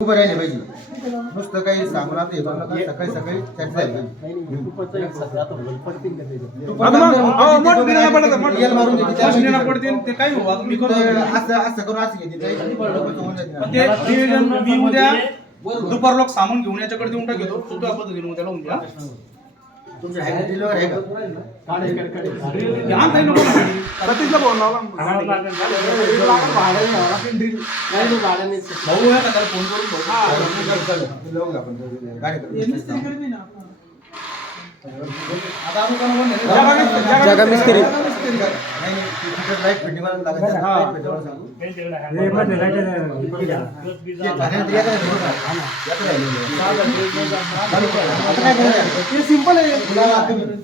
उभं राहिले पाहिजे. नुसतं काही सांगून आता हे करू नका. सकाळी सकाळी चर्चा झाली मारून देते, त्या ते असं असं करून असं घेते होऊन जाते. ना. दुपार लोक सामान घेऊन याच्याकडे देऊन टाकतो. सुद्धा तुमच्या आहे डिलिव्हर आहे हे. सतीशला फोन लावला भाऊ आहे फोन करून गाडी जागा मिस्त्री सिंपल आहे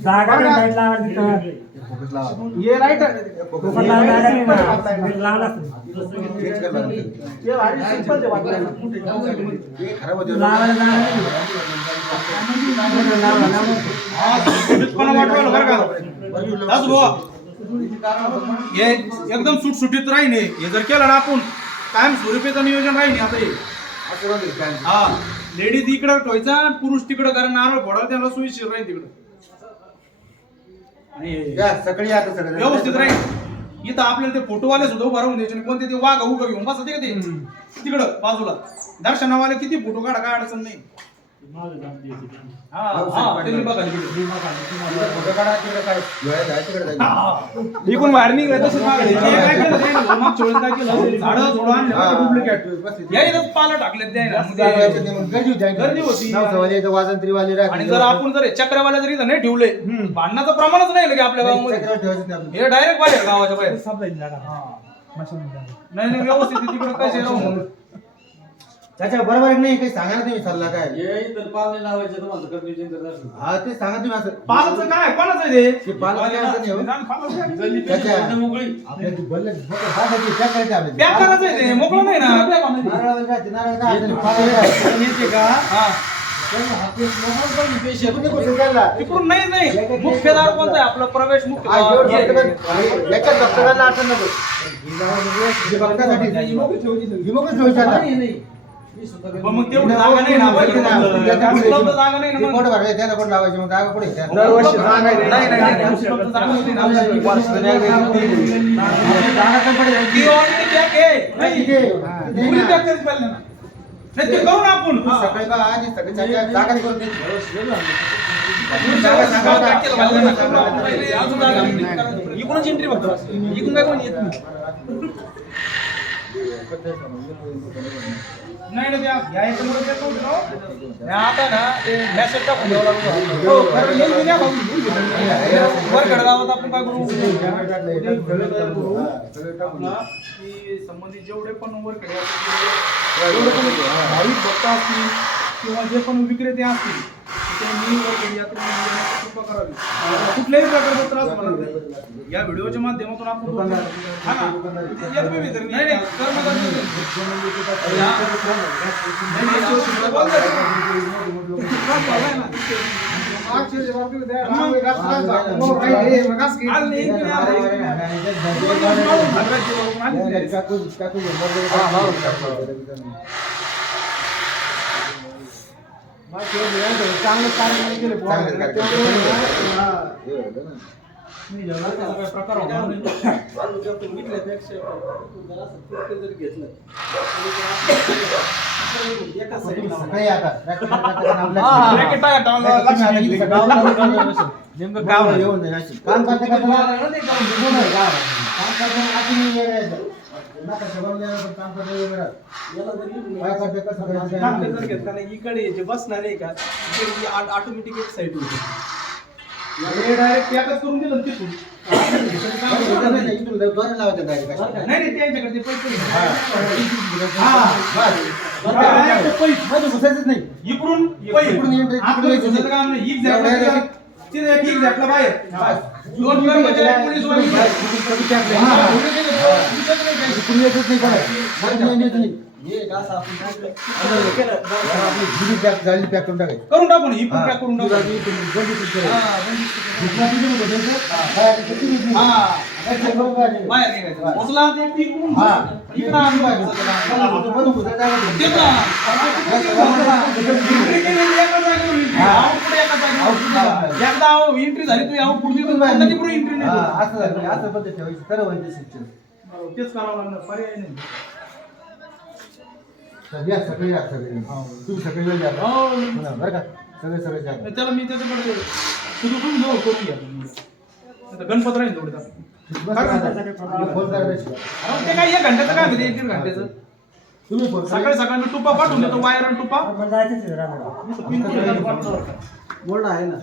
जागा ये लाईट लहान असते हे नाही नाही. नाही. बरं का एकदम सुटसुटीत राहील हे. हे जर केलं ना आपण कायम स्वरूपीचं नियोजन राहील आता हे राहून नाही. हा लेडीज इकडं ठेवायचा आणि पुरुष तिकडं कारण नारळ फोडायला त्याला सोयीशीर राहील तिकडं आणि या, सकाळी आता सगळं व्यवस्थित राहील इथं आपल्याला ते फोटोवाले सुद्धा उभा राहून द्यायचे आणि कोणते ते वाघ उभं घेऊन बसते का ते तिकडं बाजूला दर्शनावाले किती फोटो काढा काय अडचण नाही आहे, मागे. पाला टाकलेत गर्दी होती वाजंत्रीवाले राहते. आणि जर आपण जर हे चक्रवाल्या जर इथं नाही ठेवले भांडणाचं प्रमाणच नाही लगे आपल्या गावामध्ये. हे डायरेक्ट बाहेर गावाच्या बाहेर. नाही नाही व्यवस्थित तिकडे. कसे राहून त्याच्या बरोबर आहे नाही काही सांगा ना तुम्ही सल्ला काय तर पावणे लावायचे तुम्हाला असेल हा ते सांगा तुम्ही असं पालाचं काय कोणाचं आहे ते ते पालक काय असं नाही हो. त्याच्या- मोकळी आपल्या ते भरलं- भरलं भागाची पॅक करायचे आपल्याला. पॅक करायचं आहे ते मोकळं नाही ना नारळाला. येते का हा कुठे? तिकडून नाही नाही मुख्य दार कोणता आहे आपला प्रवेश मुख्य हा, एवढं हे. डॉक्टर- याच्यात डॉक्टरांना अडचण नको. हे बघण्यासाठी हिमोग्लोबिन ठेवायचं आता. पण मग तेवढी जागा नाही ना उपलब्ध नाही. उपलब्ध जागा नाही ना ते मग. पोट भरलंय, त्याला कोण लावायचे मग जागा? त्या- दरवर्षी. नाही नाही नाही उपलब्ध जागा नाही ना. जागा कमी पडेल. ती ऑर्डर ती पॅक आहे नाही ठीक आहे. पुरी पॅक करायची पाहिजे ना नाही ते करू ना आपण तू सकाळी बघा आणि सकाळी जागा- जागा करून दे. जागा सांगा पॅक आता. केलं पाहिजे ना. पहिले अजून जागा नाही. इकडूनच एंट्री फक्त इकडून काय कोण येत नाही नाही ना त्या या याच्यामध्ये ते करू ना. हे आता ना ते मॅसेज टाकून द्यावं लागतं. हो, खरं येईल की नाही भाऊ? वरकडे गावात आपण काय करू सगळं टाकलंय. सगळं टाकून. हा, सगळं टाकून. ना, की संबंधित जेवढे पण वरकडे असतील, जेवढे पण भाविक भक्त असतील किंवा जे पण विक्रेते असतील त्यांनी वरकडे यात्रेला करावी. कुठल्याही प्रकारचा त्रास होणार नाही. या व्हिडिओच्या माध्यमातून आपण हा ना. येत मी तर नाही नाही कर मग कर नाही, नाही, नाही, नाही? चांगलं कार्य प्रकार नाही. सकाळी आता रात्री आपल्या- हा, हा. रॅकेट टाका, टाका, लक्ष द्या. नेमकं काम येऊन जाईल अशी. काम करता करता काम करताना आधी वेळ यायचा. जर. घेतला इकडे जे बसणार आहे का ऑटोमॅटिक एक साईड होते हे डायरेक्ट करून दिलं ना तिथून. नाही, नाही, त्यांच्याकडे ते पैसे. हा, बस. इकडून पैसे. इकडून काम नाही. तिथं एक एक झाकलं बाहेर. बस. दोन पोलीस वाले. हा, हा. येत नाही. हे. एक झालेली पॅक करून टाकू ना. ही पण हा. पॅक करून टाकू. हा, बंदिस्त. हा. बाहेर निघायचं. पोचला ते टिकून. इकडं आणून. तेच ना. एका जागेवर एका. एकदा एंट्री झाली तू आउटपुट देतो तिथून बाहेर पुन्हा ती निघ. पुढे एंट्री नाही हा. असं झालं, असं पद्धत ठेवायची तर होईल ते शिक्षण बरोबर, तेच करावं लागणार पर्याय नाही तर या सगळे या सगळे तुम्ही सगळे वेळ द्या हो बरं का सगळे सगळे त्याला मी त्याच्याकडे सुरू करून घ्या तुम्ही. आता गणपत राहील थोडं बस आता. फोन करायला ते काय एक घंट्याचं काय होतं एक दीड घंट्याचं तुम्ही फोन करा. सकाळी सकाळी मी टुपा पाठवून देतो वायर आणि टुपा पण जायचंच आहे रानाला. बोर्ड आहे ना